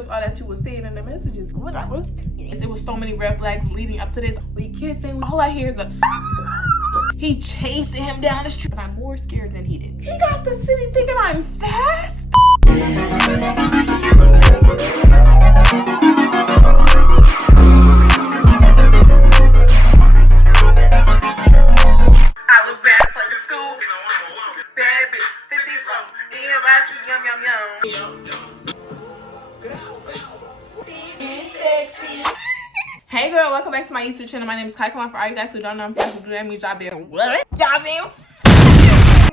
us all that you were saying in the messages. What I was saying. It was so many red flags leading up to this. We kissing. All I hear is a he chasing him down the street. But I'm more scared than he did. He got the city thinking I'm fast. I was back from school. Bad bitch, 54. Ain't about you, yum, yum, yum. Sexy. Hey girl, welcome back to my YouTube channel. My name is Khaia. For all you guys who don't know, I'm trying to do that means y'all been what? Y'all been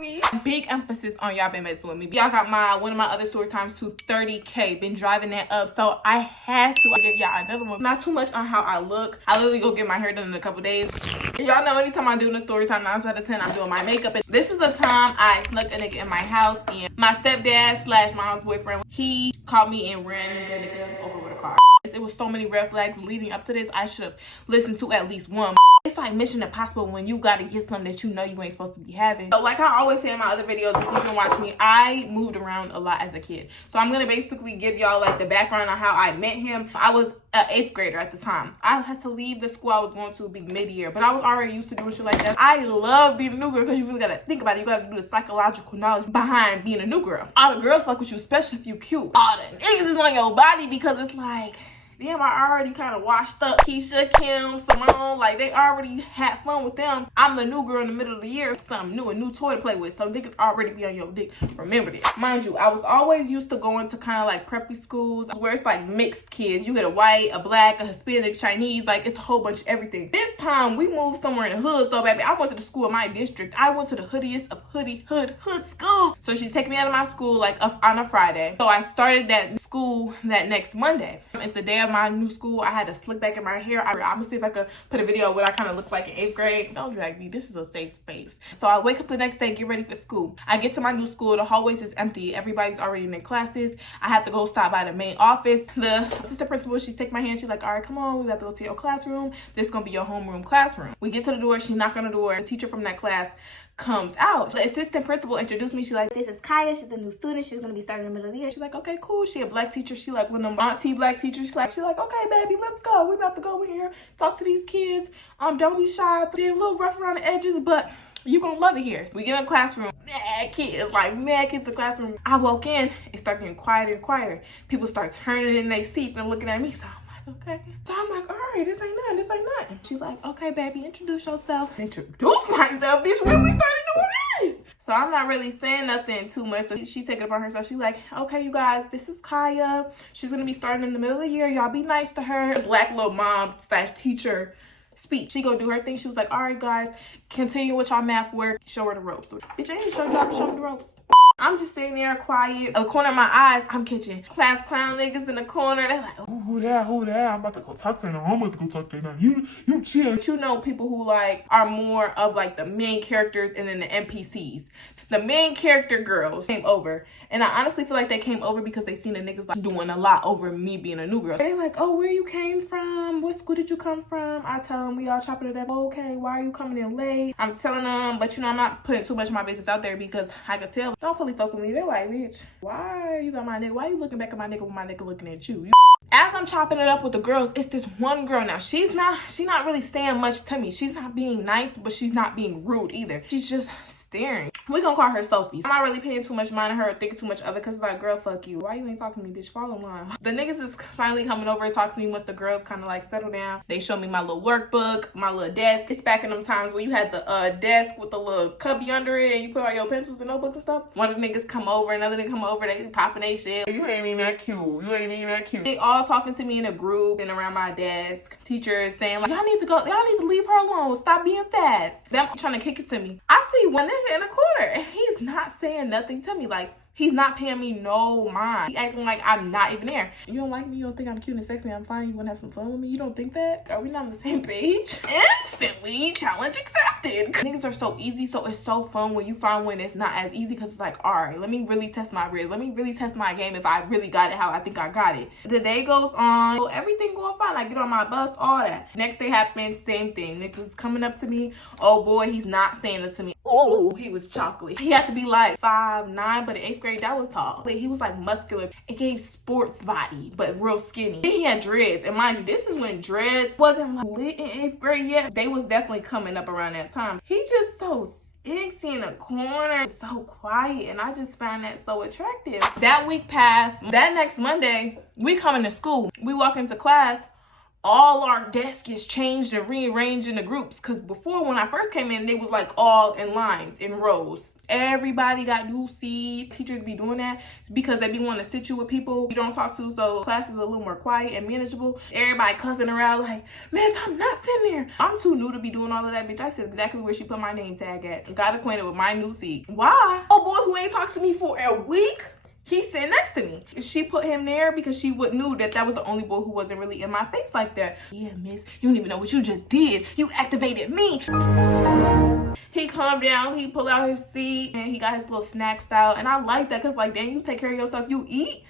me. Big emphasis on y'all been messing with me. Y'all got one of my other story times to 30K. Been driving that up, so I had to give y'all another one. Not too much on how I look. I literally go get my hair done in a couple days. Y'all know anytime I'm doing a story time 9 out of 10, I'm doing my makeup. And this is the time I snuck a nigga in my house, and my stepdad slash mom's boyfriend, he called me and ran that nigga over with a car. It was so many red flags leading up to this. I should have listened to at least one. It's like Mission Impossible when you gotta get something that you know you ain't supposed to be having. So like I always say in my other videos, if you can watch me, I moved around a lot as a kid. So I'm gonna basically give y'all like the background on how I met him. I was an 8th grader at the time. I had to leave the school I was going to be mid-year, but I was already used to doing shit like that. I love being a new girl because you really gotta think about it. You gotta do the psychological knowledge behind being a new girl. All the girls fuck with you, especially if you cute. All the niggas is on your body because it's like, damn, I already kind of washed up Keisha, Kim, Simone. Like, they already had fun with them. I'm the new girl in the middle of the year. Something new, a new toy to play with. So niggas already be on your dick. Remember this. Mind you, I was always used to going to kind of like preppy schools where it's like mixed kids. You get a white, a black, a Hispanic, Chinese. Like, it's a whole bunch of everything. This time, we moved somewhere in the hood. So, baby, I went to the school in my district. I went to the hoodiest of hood schools. So she take me out of my school like on a Friday. So I started that school that next Monday. It's the day of my new school. I had a slick back in my hair. I'm gonna see if I could put a video of what I kind of look like in 8th grade. Don't drag me. This is a safe space. So I wake up the next day, get ready for school. I get to my new school. The hallways is empty. Everybody's already in their classes. I have to go stop by the main office. The assistant principal, she take my hand. She's like, all right, come on. We have to go to your classroom. This is gonna be your homeroom classroom. We get to the door. She knock on the door. The teacher from that class comes out. The assistant principal introduced me. She's like, this is Khaia. She's a new student. She's gonna be starting in the middle of the year. She's like, okay, cool. She a black teacher. She like one of them auntie black teachers. She's like, okay, baby, let's go. We about to go in here, talk to these kids. Don't be shy. Be a little rough around the edges, but you gonna love it here. So we get in the classroom. Mad kids in the classroom. I walk in. It started getting quieter and quieter. People start turning in their seats and looking at me. So okay. So I'm like, all right, this ain't nothing. She's like, okay, baby, introduce yourself. Introduce myself, bitch, when we started doing this. So I'm not really saying nothing too much. So she take it upon herself. She's like, okay, you guys, this is Khaia. She's going to be starting in the middle of the year. Y'all be nice to her. Black little mom / teacher speech. She go do her thing. She was like, all right, guys, continue with y'all math work. Show her the ropes. Bitch, I ain't your job to show me the ropes. I'm just sitting there quiet. A corner of my eyes, I'm catching class clown niggas in the corner. They're like, oh, who that? I'm about to go talk to her now. I'm about to go talk to her now. You chill. But you know people who like are more of like the main characters and then the NPCs. The main character girls came over. And I honestly feel like they came over because they seen the niggas like doing a lot over me being a new girl. They're like, oh, where you came from? What school did you come from? I tell them we all chopping it up. Okay, why are you coming in late? I'm telling them, but you know, I'm not putting too much of my business out there because I could tell. Don't fully fuck with me. They're like, bitch, why you got my nigga? Why you looking back at my nigga with my nigga looking at you? As I'm chopping it up with the girls, it's this one girl now. She's not really saying much to me. She's not being nice, but she's not being rude either. She's just staring. We gonna call her Sophie. I'm not really paying too much mind to her or thinking too much of it because it's like, girl, fuck you. Why you ain't talking to me, bitch? Fall in line. The niggas is finally coming over and talk to me once the girls kind of like settle down. They show me my little workbook, my little desk. It's back in them times where you had the desk with the little cubby under it and you put all your pencils and notebooks and stuff. One of the niggas come over, another nigga come over, they popping they shit. You ain't even that cute. They all talking to me in a group and around my desk. Teacher is saying like, y'all need to leave her alone. Stop being fast. Them trying to kick it to me. I see one nigga in the corner and he's not saying nothing to me. Like, he's not paying me no mind. He acting like I'm not even there. You don't like me? You don't think I'm cute and sexy? I'm fine? You want to have some fun with me? You don't think that? Are we not on the same page? Instantly challenge accepted. Niggas are so easy, so it's so fun when you find one that's not as easy because it's like, all right, let me really test my wrist. Let me really test my game if I really got it how I think I got it. The day goes on. Well, everything going fine. I get on my bus, all that. Next day happens, same thing. Niggas coming up to me. Oh boy, he's not saying it to me. Oh, he was chocolate. He had to be like 5'9", but in 8th grade, that was tall. He was like muscular. It gave sports body, but real skinny. Then he had dreads. And mind you, this is when dreads wasn't like lit in 8th grade yet. They was definitely coming up around that time. He just so sexy in the corner, so quiet, and I just found that so attractive. That week passed. That next Monday, we come into school. We walk into class. All our desks is changed and rearranged into groups. Because before, when I first came in, they was like all in lines, in rows. Everybody got new seats. Teachers be doing that because they be wanting to sit you with people you don't talk to. So class is a little more quiet and manageable. Everybody cussing around like, miss, I'm not sitting there. I'm too new to be doing all of that, bitch. I said exactly where she put my name tag at. Got acquainted with my new seat. Why? Oh boy, who ain't talked to me for a week? He's sitting next to me. She put him there because she knew that that was the only boy who wasn't really in my face like that. Yeah, miss, you don't even know what you just did. You activated me. He calmed down, he pulled out his seat, and he got his little snacks out. And I like that because, like, damn, you take care of yourself, you eat.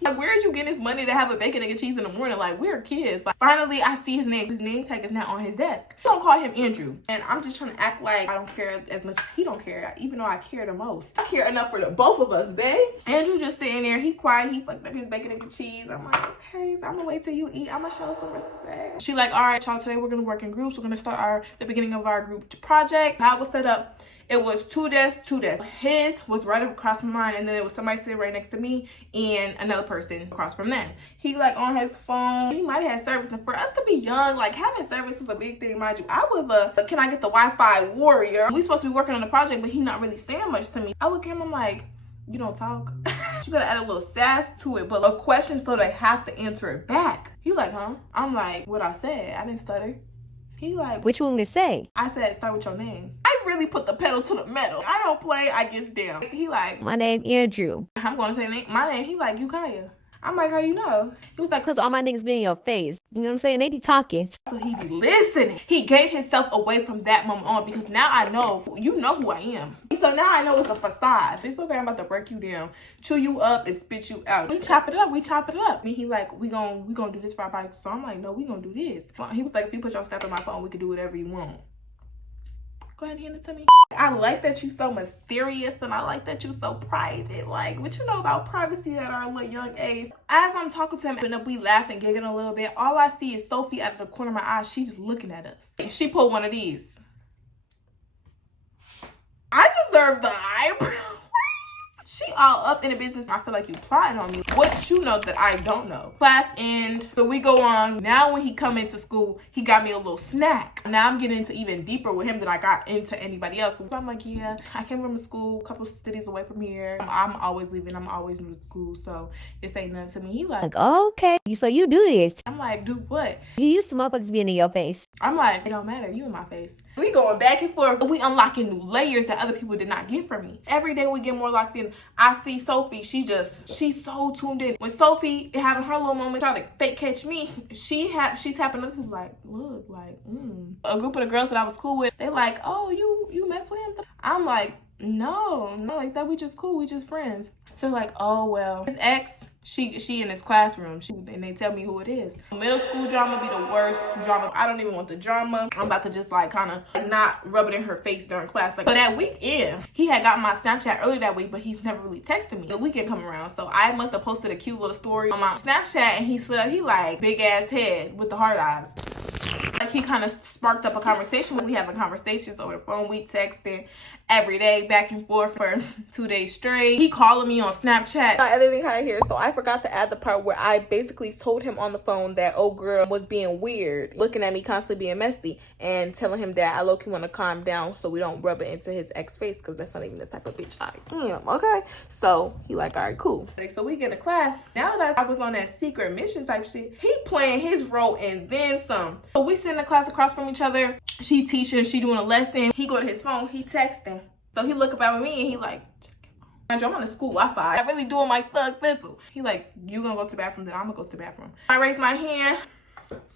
Like, where did you get this money to have a bacon, egg, and cheese in the morning? Like, we're kids. Like, finally, I see his name. His name tag is now on his desk. We don't call him Andrew. And I'm just trying to act like I don't care as much as he don't care, even though I care the most. I care enough for the both of us, babe. Andrew just sitting there. He quiet. He fucked up his bacon, egg, and cheese. I'm like, okay, so I'm gonna wait till you eat. I'm gonna show some respect. She like, all right, y'all, today we're gonna work in groups. We're gonna start the beginning of our group project. How it was set up. It was two desks. His was right across from mine, and then there was somebody sitting right next to me and another person across from them. He like on his phone. He might have had service, and for us to be young, like having service was a big thing, mind you. I was a can I get the Wi-Fi warrior. We supposed to be working on the project, but he not really saying much to me. I look at him, I'm like, you don't talk. You gotta add a little sass to it, but a question so they have to answer it back. He like, huh? I'm like, what I said, I didn't stutter. He like, what you want me to say? I said, start with your name. I really put the pedal to the metal. I don't play, I get down. He like, my name Andrew. I'm gonna say my name. He like, you Khaia. I'm like, how you know? He was like, cause all my niggas be in your face. You know what I'm saying? They be talking. So he be listening. He gave himself away from that moment on because now I know, you know who I am. So now I know it's a facade. It's okay, I'm about to break you down, chew you up and spit you out. We chop it up, I mean, he like, we gonna do this for our bike. So I'm like, no, we gonna do this. He was like, if you put your stuff in my phone, we can do whatever you want. Go ahead and hand it to me. I like that you so mysterious and I like that you so private. Like, what you know about privacy at our little young age? As I'm talking to him and we laughing, giggling a little bit, all I see is Sophie out of the corner of my eye. She's just looking at us. She put one of these. I deserve the eyebrow. She all up in the business. I feel like you plotting on me. What you know that I don't know. Class end. So we go on. Now when he come into school, he got me a little snack. Now I'm getting into even deeper with him than I got into anybody else. So I'm like, yeah, I came from a school a couple cities away from here. I'm always leaving. I'm always new to school. So this ain't nothing to me. He like, oh, okay. So you do this. I'm like, do what? You used to motherfuckers being in your face. I'm like, it don't matter. You in my face. We going back and forth. We unlocking new layers that other people did not get from me. Every day we get more locked in. I see Sophie. She's so tuned in. When Sophie having her little moment, trying to fake catch me, she's tapping other people like, look, like, A group of the girls that I was cool with, they like, oh, you mess with him? I'm like, no, like that. We just cool. We just friends. So like, oh well. His ex, she in his classroom. And they tell me who it is. Middle school drama be the worst drama. I don't even want the drama. I'm about to just like kind of not rub it in her face during class. Like, but that weekend, he had gotten my Snapchat earlier that week, but he's never really texted me. The weekend come around, so I must have posted a cute little story on my Snapchat, and he slid up. He like big ass head with the hard eyes. Like he kind of sparked up a conversation. We having conversations over the phone. We texting every day, back and forth for 2 days straight. He calling me on Snapchat. I'm editing Khaia here, so I forgot to add the part where I basically told him on the phone that old girl was being weird, looking at me constantly being messy, and telling him that I low-key want to calm down so we don't rub it into his ex face, because that's not even the type of bitch I am, okay? So he like, all right, cool. So we get to class. Now that I was on that secret mission type shit, he playing his role and then some. So we sit in the class across from each other. She teaching, she doing a lesson. He go to his phone, he texting. So he look up at me and he like, I'm on the school Wi-Fi. I really doing my thug fizzle. He like, you gonna go to the bathroom, then I'm gonna go to the bathroom. I raise my hand.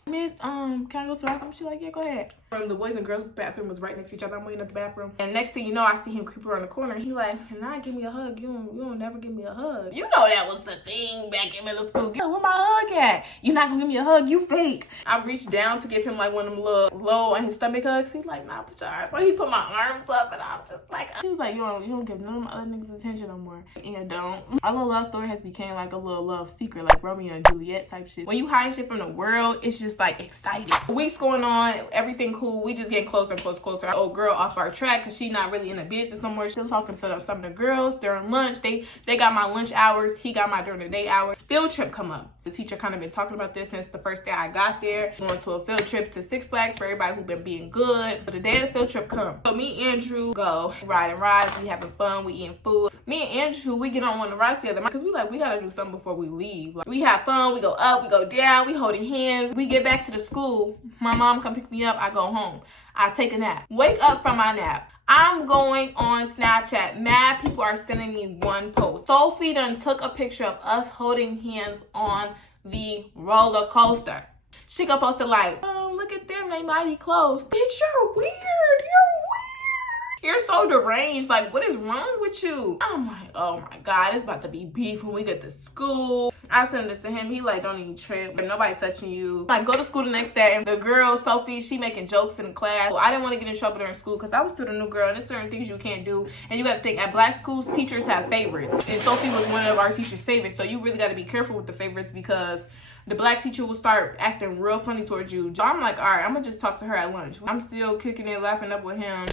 Miss, can I go to the bathroom? She's like, yeah, go ahead. The boys and girls bathroom was right next to each other. I'm waiting at the bathroom. And next thing you know, I see him creep around the corner. He like, can I give me a hug? You don't never give me a hug. You know that was the thing back in middle school. Where my hug at? You not gonna give me a hug? You fake. I reached down to give him like one of them little low on his stomach hugs. He's like, nah, put your arms. So he put my arms up and I'm just like, he was like, you don't give none of my other niggas attention no more. And don't. Our little love story has became like a little love secret, like Romeo and Juliet type shit. When you hide shit from the world, it's just like exciting. Weeks going on, everything cool. We just getting closer and closer. Our old girl off our track because she not really in the business no more. She was talking to some of the girls during lunch. They got my lunch hours. He got my during the day hours. Field trip come up. The teacher kind of been talking about this since the first day I got there. Going to a field trip to Six Flags for everybody who been being good. But the day of the field trip come. So me and Andrew go riding rides. We having fun. We eating food. Me and Andrew, we get on one of the rides together because we gotta do something before we leave. Like, we have fun. We go up. We go down. We holding hands. We get back to the school. My mom come pick me up. I go home. I take a nap. Wake up from my nap. I'm going on Snapchat. Mad people are sending me one post. Sophie done took a picture of us holding hands on the roller coaster. She gonna post it like, oh, look at them, they mighty close. Bitch, you're weird. You're so deranged. Like, what is wrong with you? I'm like, oh my God, it's about to be beef when we get to school. I send this to him. He like, don't even trip. Nobody touching you. Like, go to school the next day. And the girl, Sophie, she making jokes in class. So I didn't want to get in trouble during school because I was still the new girl. And there's certain things you can't do. And you got to think, at black schools, teachers have favorites. And Sophie was one of our teachers' favorites. So you really got to be careful with the favorites because the black teacher will start acting real funny towards you. So I'm like, all right, I'm going to just talk to her at lunch. I'm still kicking it, laughing up with him.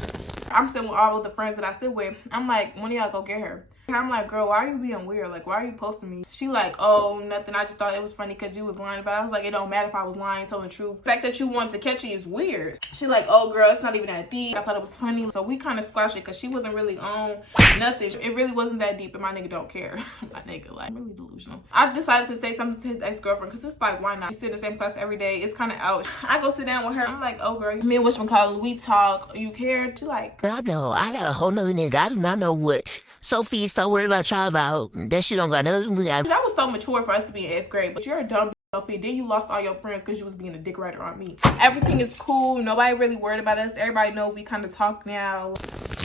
I'm sitting with all of the friends that I sit with. I'm like, when y'all go get her? And I'm like, girl, why are you being weird? Like, why are you posting me? She like, oh, nothing. I just thought it was funny because you was lying about it. I was like, it don't matter if I was lying, telling the truth. The fact that you wanted to catch me is weird. She like, oh, girl, it's not even that deep. I thought it was funny. So we kind of squashed it because she wasn't really on nothing. It really wasn't that deep and my nigga don't care. My nigga, like, really delusional. I decided to say something to his ex-girlfriend because it's like, why not? We sit in the same class every day. It's kind of out. I go sit down with her. I'm like, oh, girl, me and whatchamacallit, we talk. You care? She like, I know. I got a whole nother nigga. I do not know what Sophie is so worried about y'all about. That shit don't got nothing. That was so mature for us to be in 8th grade, but you're a dumb Sophie. Then you lost all your friends because you was being a dick rider on me. Everything is cool. Nobody really worried about us. Everybody know we kind of talk now.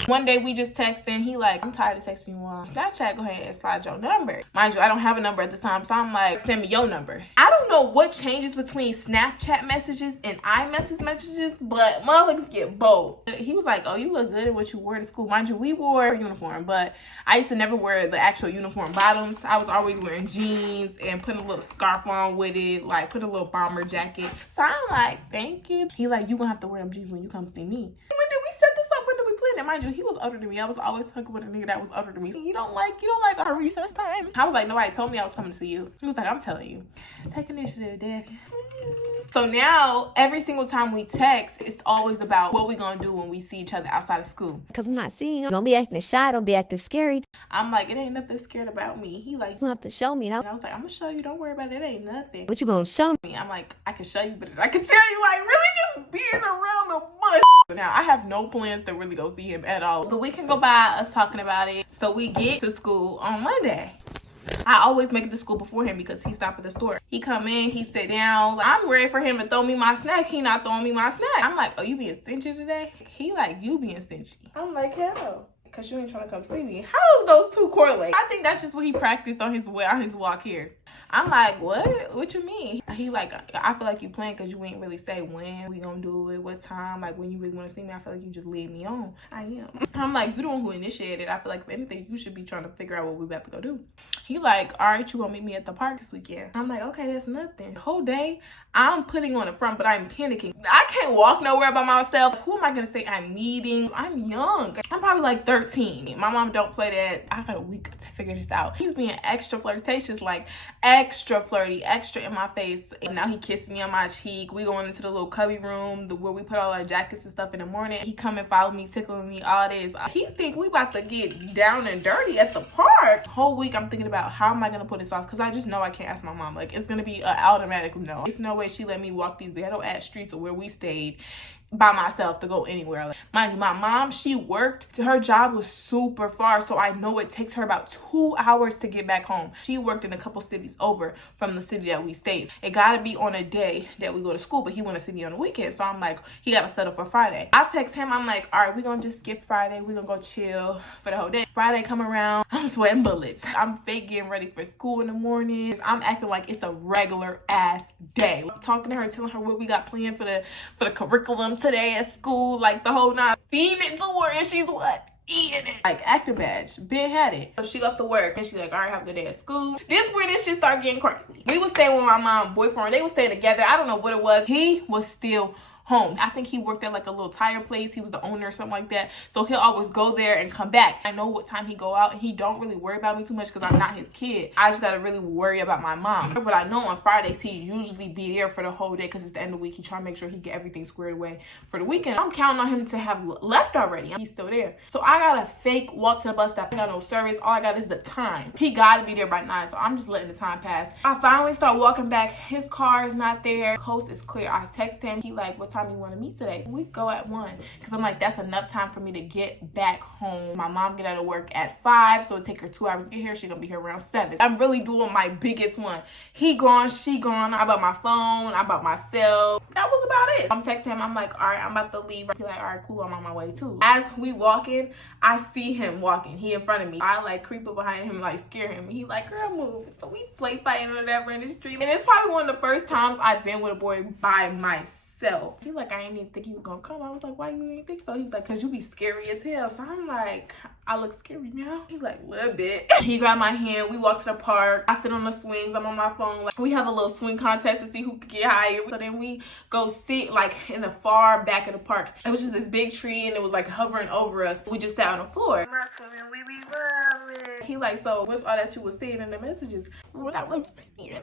One day we just texting. He like, I'm tired of texting you on Snapchat. Go ahead and slide your number. Mind you, I don't have a number at the time, so I'm like, send me your number. I don't know what changes between Snapchat messages and iMessage messages, but motherfuckers get bold. He was like, oh, you look good at what you wore to school. Mind you, we wore a uniform, but I used to never wear the actual uniform bottoms. I was always wearing jeans and putting a little scarf on with it, like put a little bomber jacket. So I'm like, thank you. He like, you gonna have to wear them jeans when you come see me. When did we set this up? When did we plan it? Mind you, he was older than me. I was always hooking with a nigga that was older than me. You don't like our recess time? I was like, nobody told me I was coming to see you. He was like, I'm telling you. Take initiative, daddy. So now, every single time we text, it's always about what we gonna do when we see each other outside of school. Because I'm not seeing you. Don't be acting shy. Don't be acting scary. I'm like, it ain't nothing scared about me. He like, You don't have to show me. and I was like, I'm gonna show you. Don't worry about it. It ain't nothing. What you gonna show me? I'm like, I can show you, but I can tell you, like, really just being around the bush. So now I have no plans to really go see him at all. The week can go by us talking about it. So we get to school on Monday. I always make it to school before him because he stopped at the store. He come in, he sit down. I'm ready for him to throw me my snack. He not throwing me my snack. I'm like, oh, you being stingy today? He like, you being stingy. I'm like, hell, because you ain't trying to come see me. How does those two correlate? I think that's just what he practiced on his walk here. I'm like, what? What you mean? He like, I feel like you playing because you ain't really say when we gonna do it, what time, like when you really want to see me. I feel like you just lead me on. I am. I'm like, you the one who initiated. I feel like if anything, you should be trying to figure out what we about to go do. He like, all right, you gonna meet me at the park this weekend? I'm like, okay, that's nothing. The whole day, I'm putting on the front, but I'm panicking. I can't walk nowhere by myself. Who am I gonna say I'm meeting? I'm young. I'm probably like 13. My mom don't play that. I got a week to figure this out. He's being extra flirtatious, like extra flirty, extra in my face. And now he kissed me on my cheek. We going into the little cubby room where we put all our jackets and stuff in the morning. He come and follow me, tickling me, all this. He think we about to get down and dirty at the park. Whole week I'm thinking about how am I gonna put this off, because I just know I can't ask my mom. Like, it's gonna be an automatic no. It's no way she let me walk these ghetto ass streets of where we stayed by myself to go anywhere. Like, mind you, my mom, she worked. Her job was super far, so I know it takes her about 2 hours to get back home. She worked in a couple cities he's over from the city that we stayed. It gotta be on a day that we go to school, but he wanted to see me on the weekend. So I'm like, he gotta settle for Friday. I text him, I'm like, all right, we're gonna just skip Friday. We're gonna go chill for the whole day. Friday come around, I'm sweating bullets. I'm fake getting ready for school in the mornings. I'm acting like it's a regular ass day. I'm talking to her, telling her what we got planned for the curriculum today at school, like the whole night. Feeding it to her, and she's what? Eating it. Like acting badge. Ben had it. So she left to work and she's like, all right, have a good day at school. This where this shit started getting crazy. We was staying with my mom, boyfriend. They was staying together. I don't know what it was. He was still home. I think he worked at like a little tire place. He was the owner or something like that. So he'll always go there and come back. I know what time he go out, and he don't really worry about me too much because I'm not his kid. I just gotta really worry about my mom. But I know on Fridays he usually be there for the whole day because it's the end of the week. He try to make sure he get everything squared away for the weekend. I'm counting on him to have left already. He's still there. So I gotta fake walk to the bus stop. I got no service. All I got is the time. He gotta be there by 9, so I'm just letting the time pass. I finally start walking back. His car is not there. Coast is clear. I text him. He like, what time you want to meet today? We go at 1 because I'm like, that's enough time for me to get back home. My mom get out of work at 5, so it take her 2 hours to get here. She gonna be here around 7. I'm really doing my biggest one. He gone, she gone. I bought my phone. I bought myself. That was about it. I'm texting him. I'm like, all right, I'm about to leave. He like, all right, cool. I'm on my way too. As we walking, I see him walking. He in front of me. I like creep up behind him, like scare him. He like, girl, move. So we play fighting or whatever in the street. And it's probably one of the first times I've been with a boy by myself. He like, I ain't even think he was gonna come. I was like, why you ain't think so? He was like, cause you be scary as hell. So I'm like, I look scary now. He's like, a little bit. He grabbed my hand. We walked to the park. I sit on the swings. I'm on my phone. Like, we have a little swing contest to see who could get higher. So then we go sit like in the far back of the park. It was just this big tree and it was like hovering over us. We just sat on the floor. He like, so what's all that you was saying in the messages? What I was saying.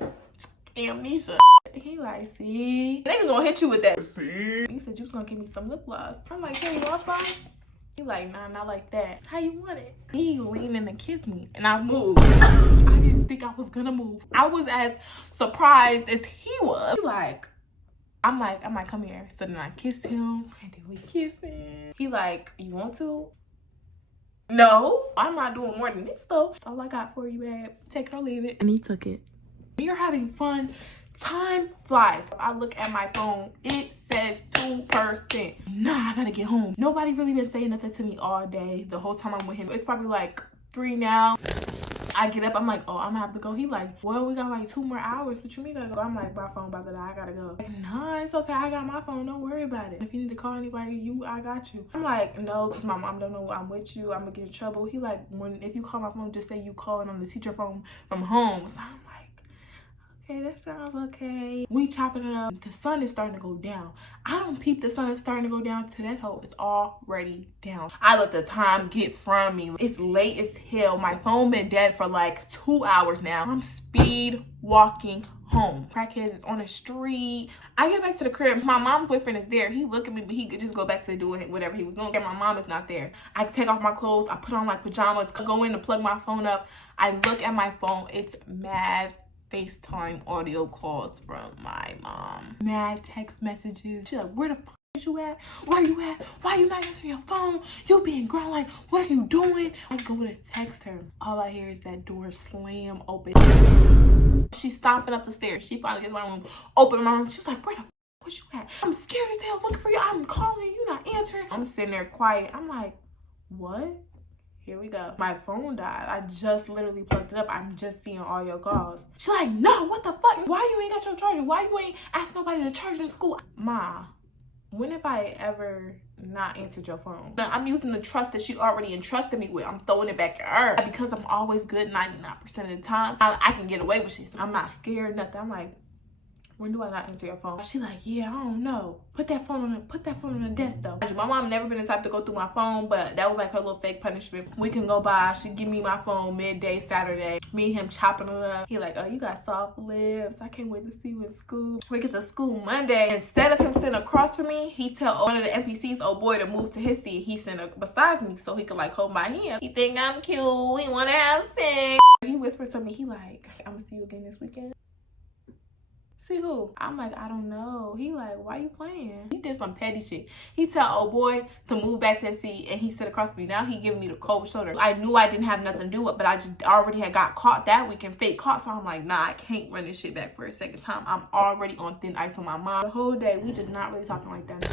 Amnesia. He like, see, nigga gonna hit you with that. See, you said you was gonna give me some lip gloss. I'm like, hey, you want some? He like, nah, not like that. How you want it? He leaned in and kissed me, and I moved. I didn't think I was gonna move. I was as surprised as he was. He like, I'm like, come here. So then I kissed him, and then we kissing. He like, you want to? No, I'm not doing more than this though. That's all I got for you, babe. Take it or leave it. And he took it. You're having fun. Time flies. I look at my phone. It says 2%. Nah, I gotta get home. Nobody really been saying nothing to me all day. The whole time I'm with him. It's probably like 3 now. I get up. I'm like, oh, I'm gonna have to go. He like, well, we got like 2 more hours. What you mean gotta go? I'm like, my phone about to die. I gotta go. Like, nah, it's okay. I got my phone. Don't worry about it. If you need to call anybody, I got you. I'm like, no, because my mom don't know I'm with you. I'm gonna get in trouble. He like, if you call my phone, just say you calling on the teacher phone from home. So I'm like, okay, that sounds okay. We chopping it up. The sun is starting to go down. I don't peep the sun is starting to go down to that hole. It's already down. I let the time get from me. It's late as hell. My phone been dead for like 2 hours now. I'm speed walking home. Crackheads is on the street. I get back to the crib. My mom's boyfriend is there. He look at me, but he could just go back to doing whatever he was doing. And my mom is not there. I take off my clothes. I put on like pajamas. Go in to plug my phone up. I look at my phone. It's mad FaceTime audio calls from my mom. Mad text messages. She's like, where the fuck is you at? Where you at? Why you not answering your phone? You being grown, like, what are you doing? I go to text her. All I hear is that door slam open. She's stomping up the stairs. She finally gets in my room, open my room. She was like, where the fuck was you at? I'm scared as hell looking for you. I'm calling you, not answering. I'm sitting there quiet. I'm like, what? Here we go. My phone died. I just literally plugged it up. I'm just seeing all your calls. She's like, no, what the fuck? Why you ain't got your charger? Why you ain't asked nobody to charge it in school? Ma, when have I ever not answered your phone? Now, I'm using the trust that she already entrusted me with. I'm throwing it back at her. Because I'm always good 99% of the time, I can get away with shit. I'm not scared, nothing. I'm like, when do I not answer your phone? She like, yeah, I don't know. Put that phone on the desk though. My mom never been the type to go through my phone, but that was like her little fake punishment. We can go by. She give me my phone midday Saturday. Me and him chopping it up. He like, oh, you got soft lips. I can't wait to see you in school. We get to school Monday. Instead of him sitting across from me, he tell one of the NPCs, oh boy, to move to his seat. He sitting beside me so he could like hold my hand. He think I'm cute. He wanna have sex. He whispers to me. He like, I'm gonna see you again this weekend. See who? I'm like, I don't know. He like, why you playing? He did some petty shit. He tell old boy to move back that seat and he sit across me. Now he giving me the cold shoulder. I knew I didn't have nothing to do with it, but I just already had got caught that week and fake caught. So I'm like, nah, I can't run this shit back for a second time. I'm already on thin ice with my mom. The whole day, we just not really talking like that.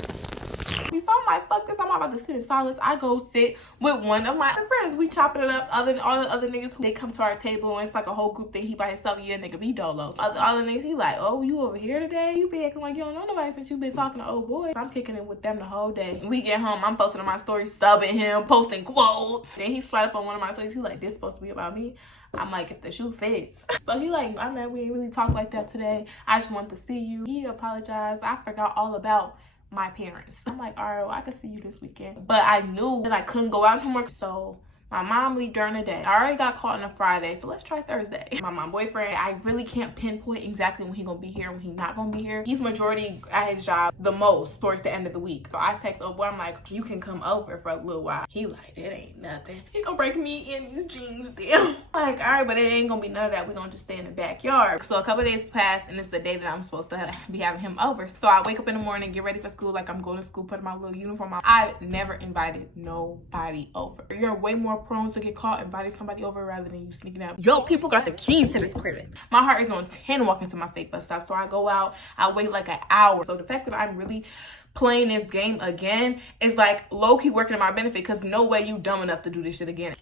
So I'm like, fuck this, I'm about to sit in silence. I go sit with one of my friends. We chopping it up. All the other niggas, they come to our table and it's like a whole group thing. He by himself, yeah, nigga, be dolo. Other niggas, he like, oh, you over here today? You be acting like you don't know nobody since you been talking to old boys. I'm kicking it with them the whole day. We get home, I'm posting on my story, subbing him, posting quotes. Then he slid up on one of my stories. He like, this supposed to be about me? I'm like, if the shoe fits. So he like, I mean, we ain't really talk like that today. I just want to see you. He apologized. I forgot all about my parents. I'm like, all right, well, I can see you this weekend. But I knew that I couldn't go out anymore. So my mom leave during the day. I already got caught on a Friday, so let's try Thursday. My boyfriend, I really can't pinpoint exactly when he gonna be here and when he not gonna be here. He's majority at his job the most towards the end of the week. So I text boy, I'm like, you can come over for a little while. He like, it ain't nothing. He gonna break me in these jeans damn. Like, all right, but it ain't gonna be none of that. We gonna just stay in the backyard. So a couple days passed and it's the day that I'm supposed to be having him over. So I wake up in the morning, get ready for school, like I'm going to school, put my little uniform on. I've never invited nobody over. You're way more prone to get caught inviting somebody over rather than you sneaking out. Yo, people got the keys to this crib. My heart is on 10 walking to my fake bus stop. So I go out, I wait like an hour. So the fact that I'm really playing this game again is like low-key working in my benefit because no way you dumb enough to do this shit again.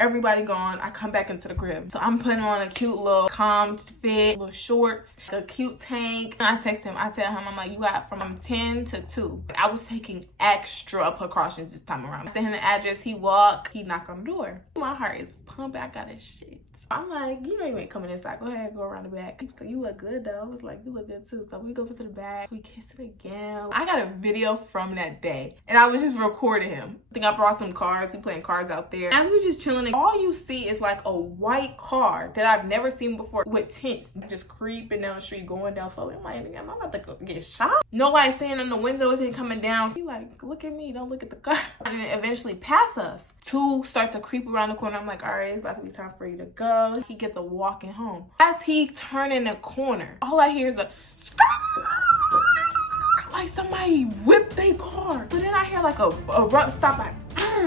Everybody gone, I come back into the crib. So I'm putting on a cute little calm fit, little shorts, a cute tank. I text him, I tell him, I'm like, you got from 10 to 2. I was taking extra precautions this time around. I sent him the address, he walked, he knocked on the door. My heart is pumping, I got his shit. I'm like, you know you ain't coming inside. Go ahead, go around the back. He was like, you look good though. I was like, you look good too. So we go to the back, we kiss it again. I got a video from that day and I was just recording him. I think I brought some cars. We playing cards out there. As we just chilling, all you see is like a white car that I've never seen before with tints. Just creeping down the street, going down slowly. I'm like, am I about to go get shot? Nobody saying on the windows ain't coming down. He like, look at me, don't look at the car. And then eventually pass us. 2 start to creep around the corner. I'm like, all right, it's about to be time for you to go. He get the walking home. As he turning the corner, all I hear is a like somebody whipped their car. So then I hear like a abrupt stop, like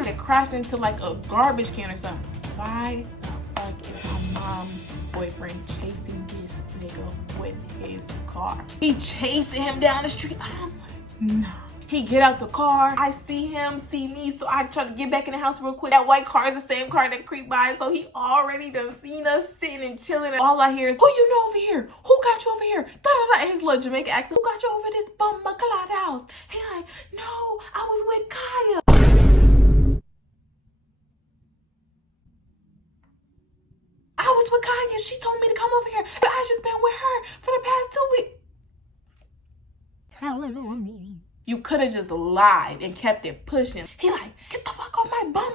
it crashed into like a garbage can or something. Why the fuck is my mom's boyfriend chasing this nigga with his car? He chasing him down the street. I'm like, nah. He get out the car. I see him, see me, so I try to get back in the house real quick. That white car is the same car that creeped by, so he already done seen us sitting and chilling. And all I hear is, who you know over here? Who got you over here? Da-da-da. And his little Jamaican accent. Who got you over this bum Khalan house? He like, no, I was with Khaia. I was with Khaia. She told me to come over here, but I just been with her for the past 2 weeks. You could have just lied and kept it pushing. He like, get the fuck off my bum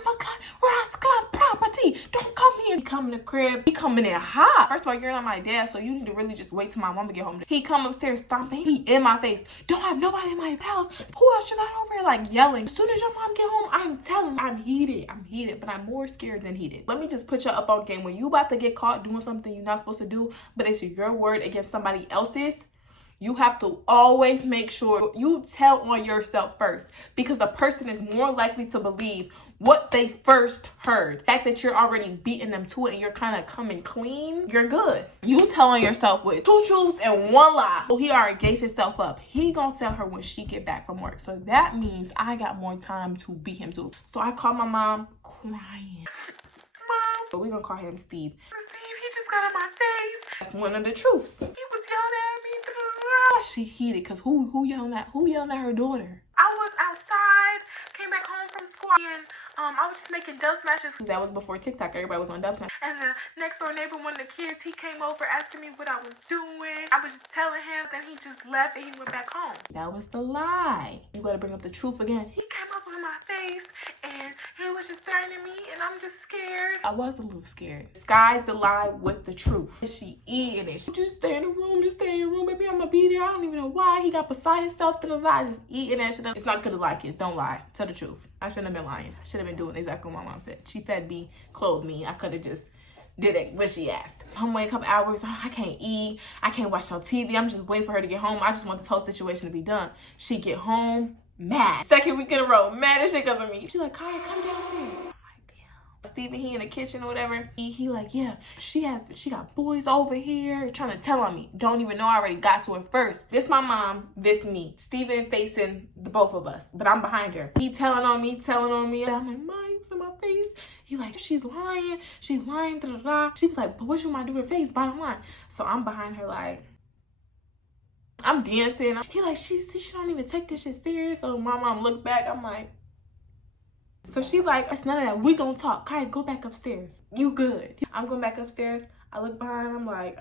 rascal property. Don't come here. He come in the crib. He coming in hot. First of all, you're not my dad, so you need to really just wait till my mom to get home. He come upstairs stomping. He in my face. Don't have nobody in my house. Who else you got over here? Like yelling. As soon as your mom get home, I'm telling you, I'm heated, but I'm more scared than heated. Let me just put you up on game. When you about to get caught doing something you're not supposed to do, but it's your word against somebody else's, you have to always make sure you tell on yourself first, because the person is more likely to believe what they first heard. The fact that you're already beating them to it and you're kind of coming clean, you're good. You tell on yourself with 2 truths and 1 lie. So he already gave himself up. He gonna tell her when she get back from work. So that means I got more time to beat him too. So I called my mom crying. Mom, but we gonna call him Steve. Steve, he just got on my face. That's one of the truths. He was yelling at me. She heated because who yelling at her daughter? I was outside, came back home from school, and I was just making dub smashes because that was before TikTok. Everybody was on dub smash. And the next door neighbor, one of the kids, he came over asking me what I was doing. I was just telling him, then he just left and he went back home. That was the lie. You gotta bring up the truth again. He came up in my face and he was just threatening me, and I'm just scared. I was a little scared. Disguise the lie with the truth. She eating it. Just stay in the room, just stay in your room. Maybe I'm gonna be there. I don't even know why. He got beside himself to the lie, just eating that shit up. It's not good to lie, kids. Don't lie. Tell the truth. I shouldn't have been lying. I should have been doing exactly what my mom said. She fed me, clothed me. I could have just did what she asked. I'm waiting a couple hours. I can't eat. I can't watch no TV. I'm just waiting for her to get home. I just want this whole situation to be done. She get home, mad. Second week in a row, mad as shit because of me. She like, Khaia, come downstairs. Steven, he in the kitchen or whatever. He like, yeah, she got boys over here trying to tell on me. Don't even know I already got to her first. This my mom, this me. Steven facing the both of us, but I'm behind her. He telling on me. I'm like, Mom, you was in my face. He like, she's lying, da da da. She was like, but what you might do to her face, bottom line. So I'm behind her like, I'm dancing. He like, she don't even take this shit serious. So my mom looked back, I'm like, so she like, it's none of that. We gonna talk. Khaia, go back upstairs. You good. I'm going back upstairs. I look behind. I'm like,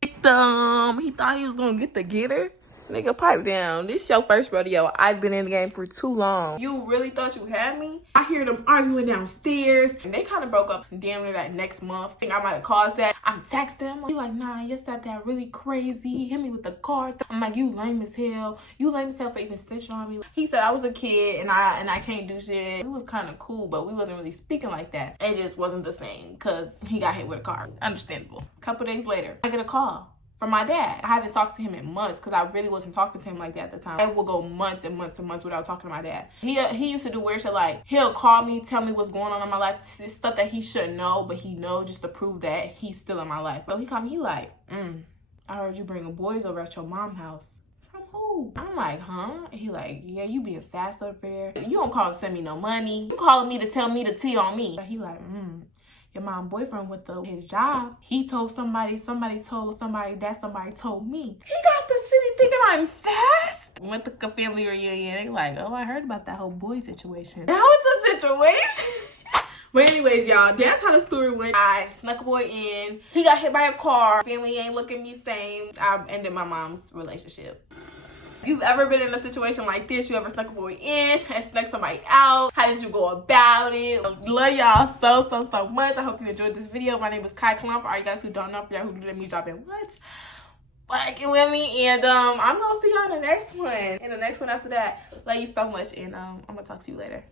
he thought he was gonna get the getter. Nigga, pipe down. This your first rodeo. I've been in the game for too long. You really thought you had me? I hear them arguing downstairs. And they kind of broke up damn near that next month. I think I might have caused that. I'm texting him. He like, nah, your stepdad really crazy. He hit me with the car. I'm like, you lame as hell. You lame as hell for even snitching on me. He said I was a kid and I can't do shit. It was kind of cool, but we wasn't really speaking like that. It just wasn't the same because he got hit with a car. Understandable. A couple days later, I get a call from my dad. I haven't talked to him in months because I really wasn't talking to him like that at the time. I will go months and months and months without talking to my dad. He used to do weird shit like, he'll call me, tell me what's going on in my life. It's stuff that he shouldn't know, but he knows just to prove that he's still in my life. So he called me, he like, I heard you bringing boys over at your mom's house. From who? I'm like, huh? And he like, yeah, you being fast over there. You don't call and send me no money. You calling me to tell me to tea on me. He like, your mom boyfriend with his job, he told somebody told somebody that somebody told me. He got the city thinking I'm fast. Went to a family reunion. They like, oh, I heard about that whole boy situation. That was a situation. But anyways, y'all, that's how the story went. I snuck a boy in. He got hit by a car. Family ain't looking me same. I ended my mom's relationship. If you've ever been in a situation like this, you ever snuck a boy in and snuck somebody out, how did you go about it? Love y'all so much. I hope you enjoyed this video. My name is Khalan. For all you guys who don't know, for y'all who do that me job and what? Working with me. And I'm gonna see y'all in the next one. In the next one after that. Love you so much, and I'm gonna talk to you later.